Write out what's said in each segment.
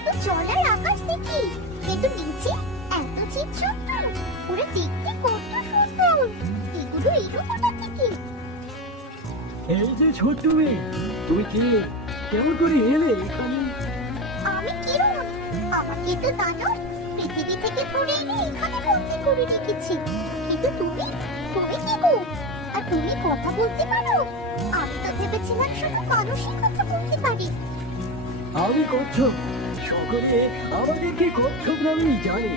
শুধু জল আর আকাশ দেখি, কিন্তু নিচে এত জীবজন্তু, ওরা দেখতে কত সুন্দর। এগুলো এলো কোথা থেকে? এই যে ছোট্ট মেয়ে, তুমি কে? কেমন করে এলে এখানে? আমি কিরণ। আমাকে তো দানব পৃথিবী থেকে তুলে এনে এখানে বন্দি করে রেখেছি। কিন্তু তুমি তুমি কি গো? আর তুমি কথা বলতে পারো? আমি তো ভেবেছিলাম শুধু মানুষই কথা বলতে পারি। আমি কচ্ছপ। সকলে আমাদেরকে কচ্ছপ নামেই জানে।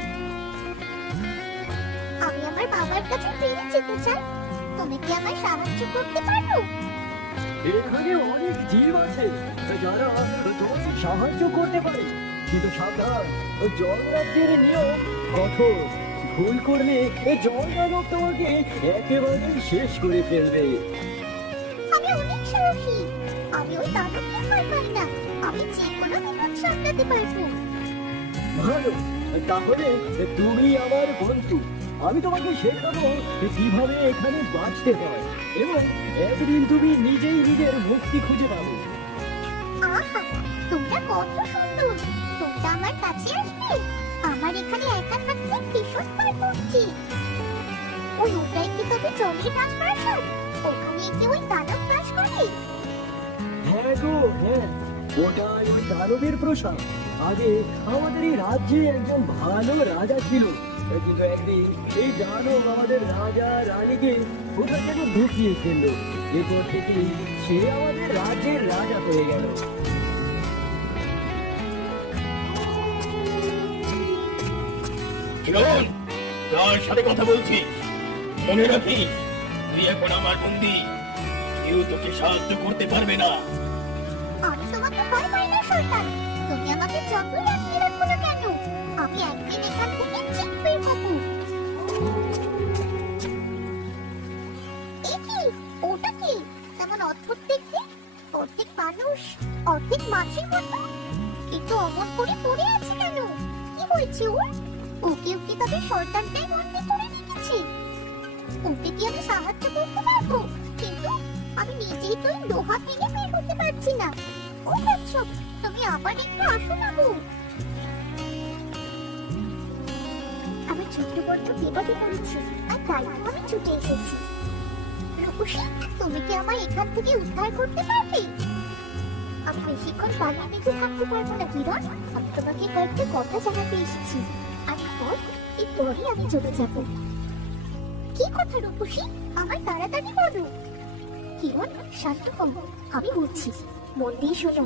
আমি আমার বাবার কাছে ফিরে যেতে চাই। তুমি কি আমায় সাহায্য করতে পারো? এখানে অনেক জীব আছে যারা তোমাকে সাহায্য করতে পারে, কিন্তু সাবধান, জল রাজ্যের নিয়ম কঠোর। ভুল করলে জল দানব তোমাকে একেবারে শেষ করে ফেলবে। আমি অনেক সাহসী। আমি ওই দানবকে ভয় পাই না। আমি যে কোনো বিপদ সামলাতে পারবো। ভালো, তাহলে তুমি আমার বন্ধু। আমি তোমাকে শেখাবো কিভাবে এখানে বাঁচতে হয়, এবং একদিন তুমি নিজেই নিজের মুক্তি খুঁজে পাবে। আহা, তোমরা কত সুন্দর। তোমরা আমার কাছে আসবে? আমার এখানে একা থাকতে ভীষণ ভয় করছে। ওটাই কি তবে জলের রাজপ্রাসাদ? ওখানে কি ওই দানব বাস করে? হ্যাঁ গো, হ্যাঁ, ওটাই ওই দানবের প্রসাদ। আগে আমাদের এই রাজ্যে একজন ভালো রাজা ছিল, কিন্তু একদিন এই দানব আমাদের রাজা রানীকে কোথা থেকে ঢুকিয়ে ফেললো। এরপর থেকে সে আমাদের রাজ্যের রাজা হয়ে গেল। কিরণ, কার সাথে কথা বলছিস? মনে রাখিস, তুই এখন আমার বন্দি। কেউ তোকে সাহায্য করতে পারবে না। আমি তোমাকে ভয় পাই না শয়তান। তুমি আমাকে জঙ্গলে আটকে রাখো না কেন? আমি একদিন এখান থেকে ঠিক বের হবো। এ কি? ওটা কি? তেমন অদ্ভুত দেখতে। অর্ধেক মানুষ, অর্ধেক মাছের মতো, কিন্তু অমন করে পড়ে আছে কেন? কি হয়েছে ওর? ওকে কি তবে শয়তানটাই বন্দি করে রেখেছে? ওকে কি আমি সাহায্য করতে পারবো? কিন্তু আমি নিজেই তো এই লোহা ভেঙে বের হতে পারছি না। ও কচ্ছপ, তুমি আবার একটু আসো না গো। আমি ছোট্ট বড্ড বিপদে পড়েছি, আর তাই তো আমি ছুটে এসেছি। রূপসী, তুমি কি আমায় এখান থেকে উদ্ধার করতে পারবে? আমি বেশিক্ষণ পানির নিচে থাকতে পারবো না কিরণ। আমি তোমাকে কয়েকটা কথা জানাতে এসেছি, আর এরপরই আমি চলে যাব। কি কথা রূপসী? আমার তাড়াতাড়ি বলো। কিরণ, শান্ত হও। আমি বলছি, মন দিয়ে শোনো।